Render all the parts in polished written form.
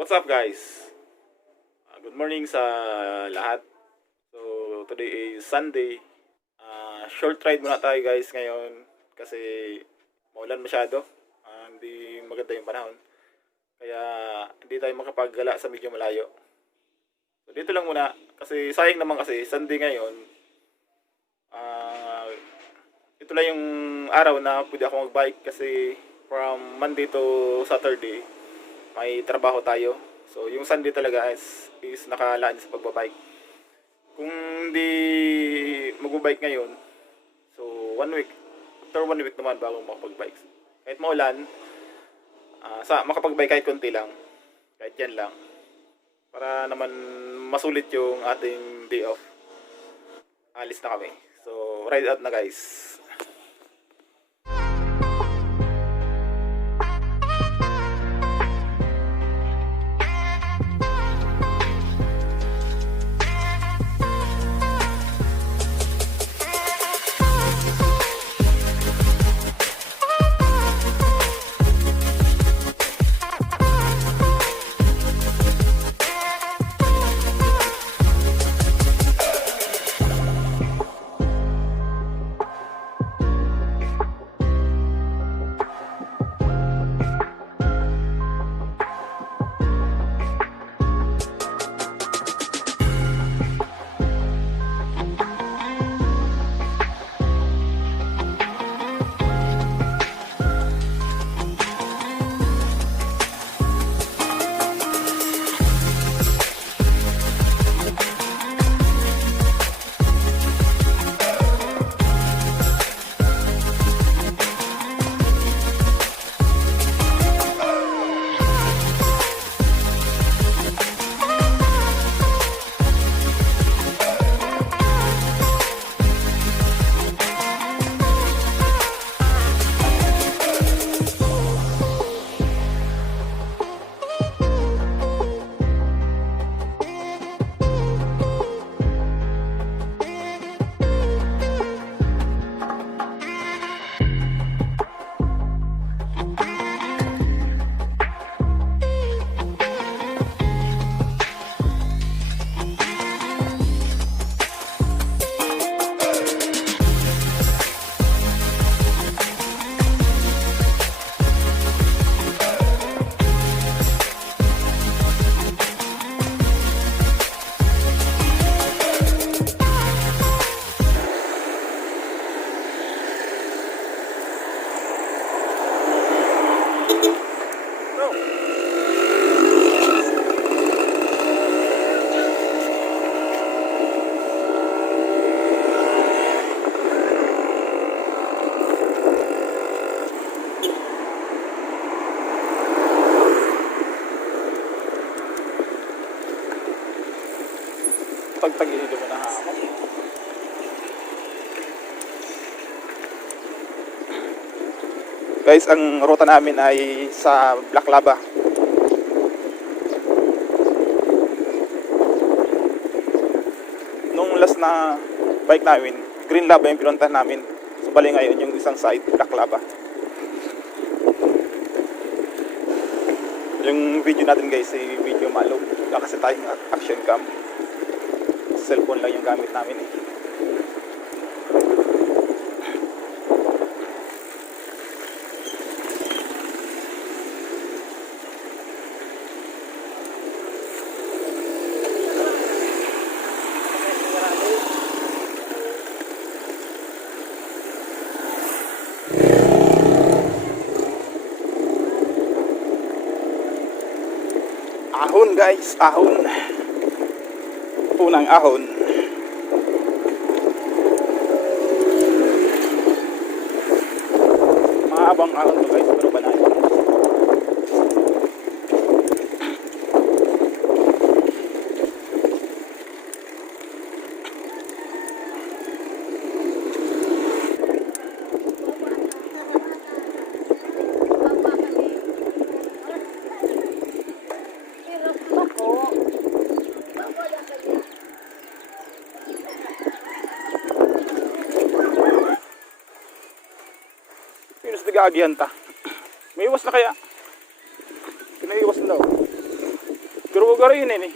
What's up guys? Good morning sa lahat. So today is Sunday. Short ride muna tayo guys ngayon kasi maulan masyado. Hindi maganda yung panahon. Kaya hindi tayo makapaggala sa medyo malayo. So dito lang muna kasi sayang naman kasi Sunday ngayon. Ito lang yung araw na pwede ako magbike kasi from Monday to Saturday may trabaho tayo. So yung Sunday talaga is nakalaan sa pagbabike. Kung hindi magbabike ngayon, so 1 week, after 1 week naman bago makapagbike. Kahit maulan, makapagbike kahit konti lang, kahit yan lang, para naman masulit yung ating day off. Alis na kami. So ride out na guys. Pagtagilid mo na ako. Guys, ang ruta namin ay sa Black Lava. Nung last na bike namin, Green Lava yung pinuntahan namin. So bali ngayon yung isang side, Black Lava. Yung video natin guys ay video malo. Wala kasi tayong action cam. Cellphone lang yung gamit namin eh. Ahon guys, ahon. Punang ahon. Mahabang ahon to guys, pero banay. Pinus di gagihan ta. May iwas na kaya? Pinaiwas na daw. lugar yun eh.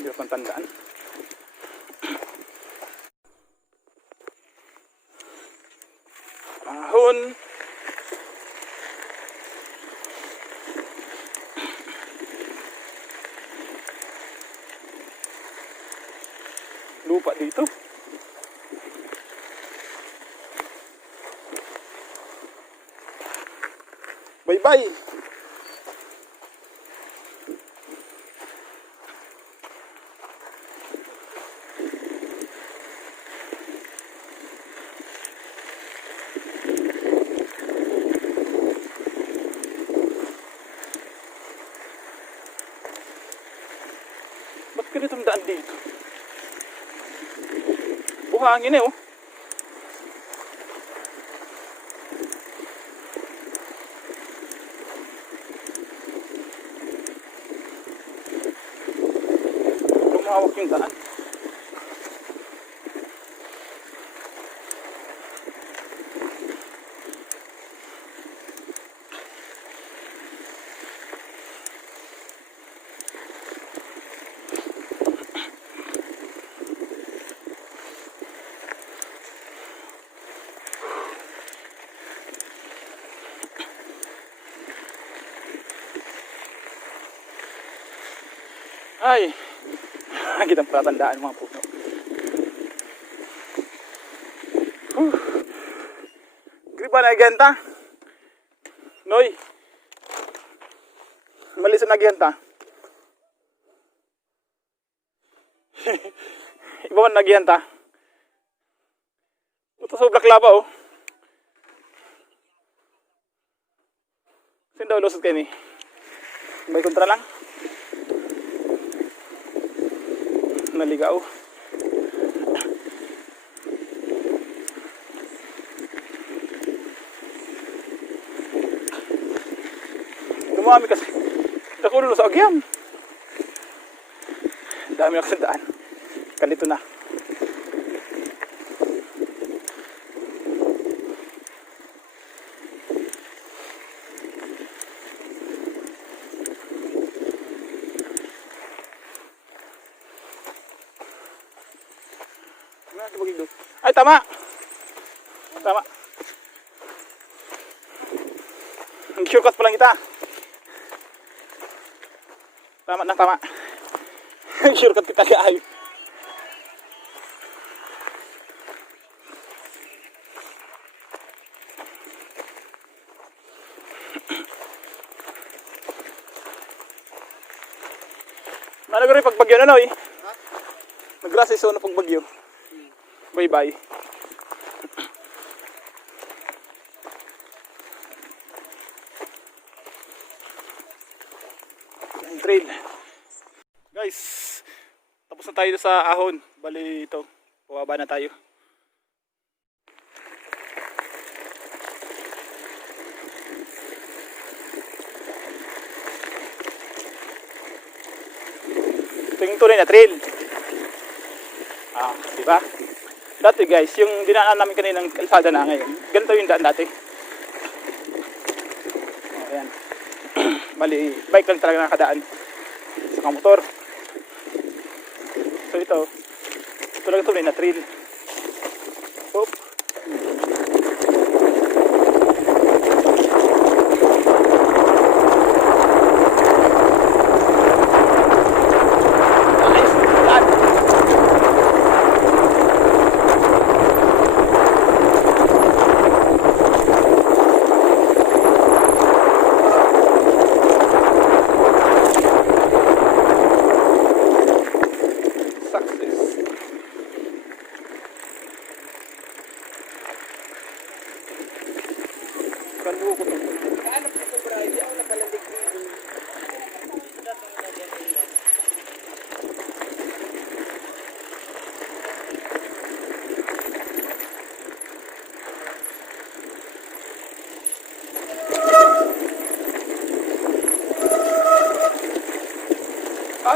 Hindi ko pang tandaan. Ahon. Lupa dito. Bye-bye. Ba't ganitong daan dito? Buhangin eh oh. Lumawak yung daan. Ay, kitang palatandaan mga puno. Griba na agenta. Noy. Malis na agenta. Iba man agenta. Ito sa blaklaba oh. Sino daw lusot kayo ni? May kontra lang. Naligaw. Dumami kasi. Nakulo sa agyam. Dami nakasandaan. Kalito na. Ay, tama. Tama. Shortcut pa lang kita. Tama na, tama. Shortcut kita kaya. Managari pagbagyo na no eh. Nagrasa iso na pagbagyo. Bye-bye. Trail. Guys, tapos na tayo sa ahon. Bali ito, pababa na tayo. Ito yung tunay na trail. Diba? Dati guys, yung dinaanan namin kaninang kalsada na ngayon, ganito yung daan dati. Ayan. Bali, bike lang talaga nakadaan. Saka motor. So ito lang tunay na trail. Oop.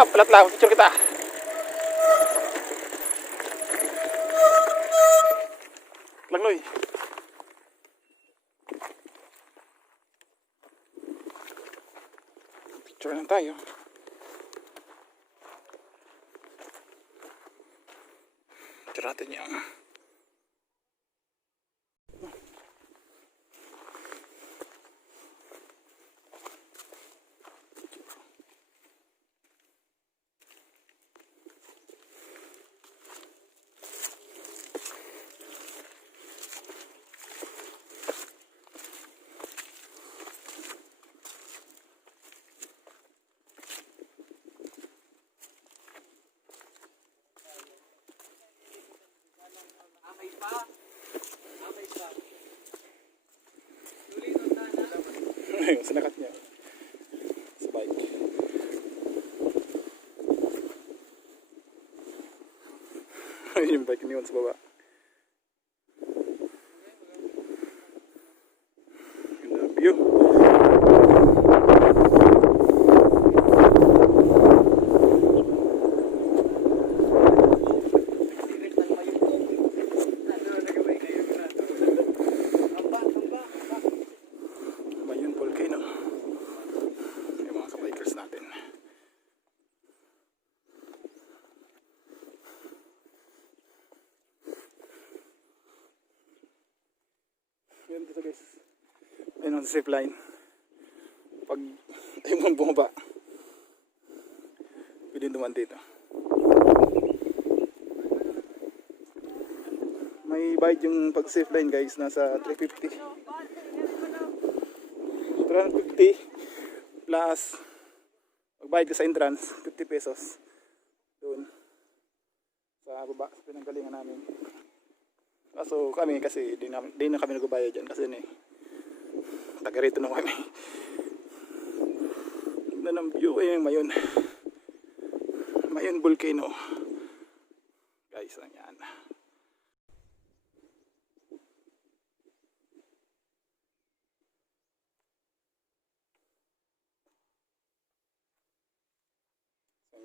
Pelat lah, picture kita. Lang Noy. Picture lang tayo. Picture natin yung yung sinakat niya sa bike. Yung bike niyon sa baba. Ganda ang view. Mayon volcano. Yung mga kabikers natin. Yan dito guys. Ayun ang zip line. Pag tayo mong bumaba, pwede duman dito. May bayad yung pag zip line guys, nasa 350. 350 plus magbayad ka sa entrance 50 pesos doon sa baba sa pinanggalingan namin. Kaso kami kasi di na kami nagbayad dyan kasi taga rito na kami. Ganda ng view yung Mayon volcano guys. Yan.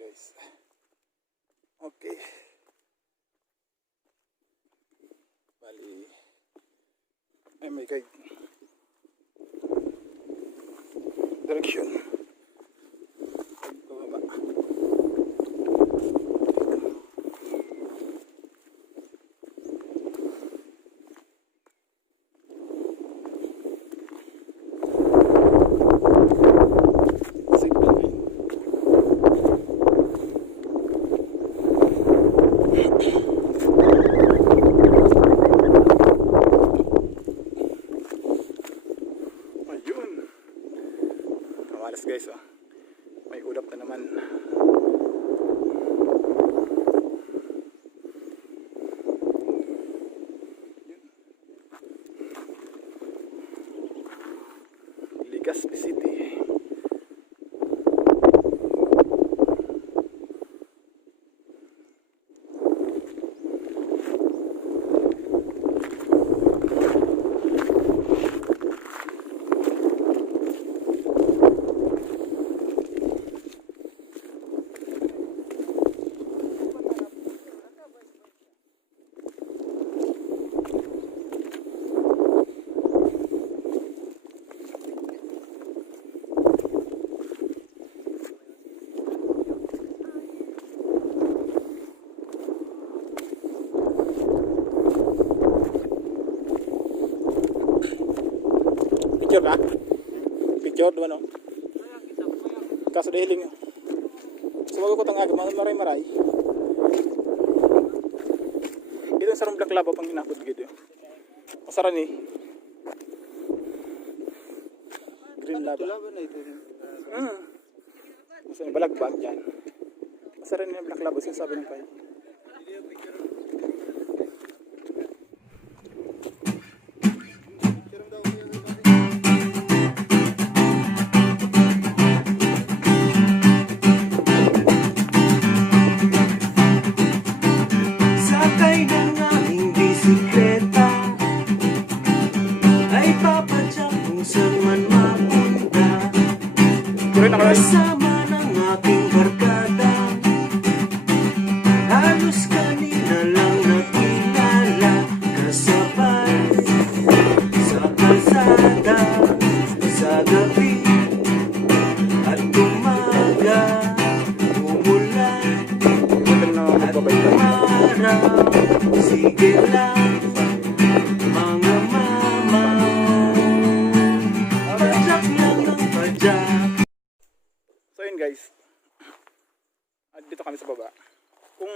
Guys, okay, bali ay may guide direction pababa. Guys, may ulap na naman. Legazpi City. Picture na? Picture doon no? Kaso dahiling yun. Sumago ko tang aga, maray-maray. Ito sa black lava pang ginakot gitu. Masara ni. Green lava. Na ito. Masara ni balagbag yan. Masara ni black lava sinasabi ng payo. Kasama ng aking barkada, halos kanina lang nakilala, kasabay sa kalsada, sa gabi, at sige lang, mga mamaw. Padyak lang ng padyak. So yun guys, dito kami sa baba. Kung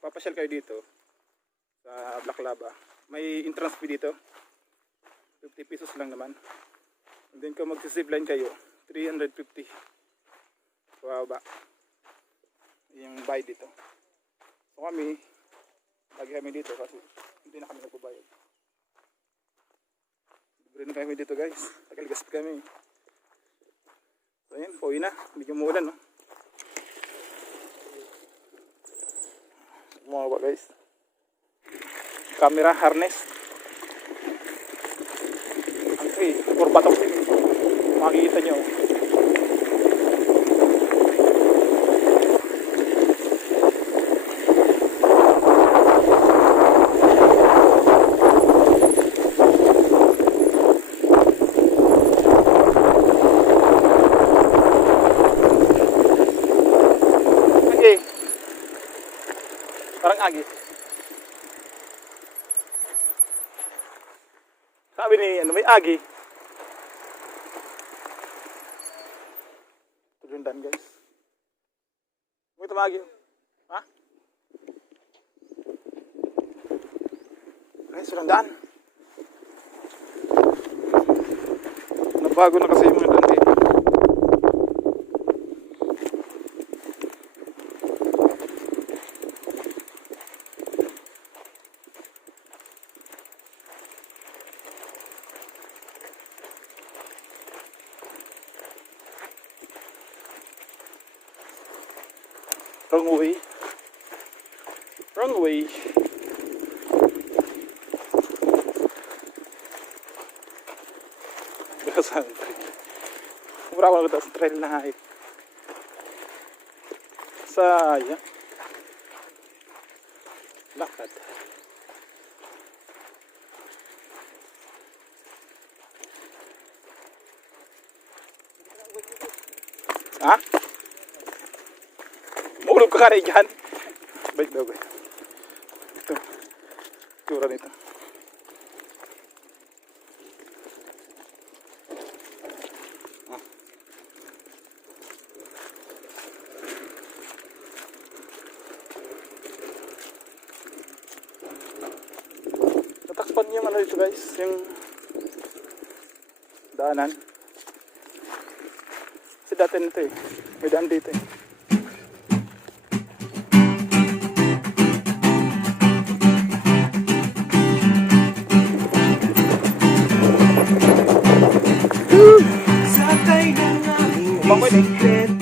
papasyal kayo dito sa Black Lava, may entrance fee dito, 50 pesos lang naman. And then kung magsisipline kayo, 350 sa baba yung bayad dito. So kami, lagi kami dito kasi hindi na kami nagbabayad. Libre na kami dito guys, tagal-gasp kami. So yun, pauwi na, medyo umuulan no. Mga ba guys, camera harness ang kurbatok din, makikita nyo. Parang agi. Sabi ni ano, may agi. Tulundan guys. May tumagi. Ha? Ay, sulandaan. Nabago na kasi yung mga daan dito. Wrong way. Wrong way. Saan trail? Mura ko lang sa trail na hike. Sayang. Lakad. Ha? Mahulog ka rin dyan. Baik daw guys. Ito. Tura nito. Natakpan yung ano dito guys. Yung daanan. Kasi dati nito eh. May daan dito eh. Sakay ng aming Pwedeng. bisikleta.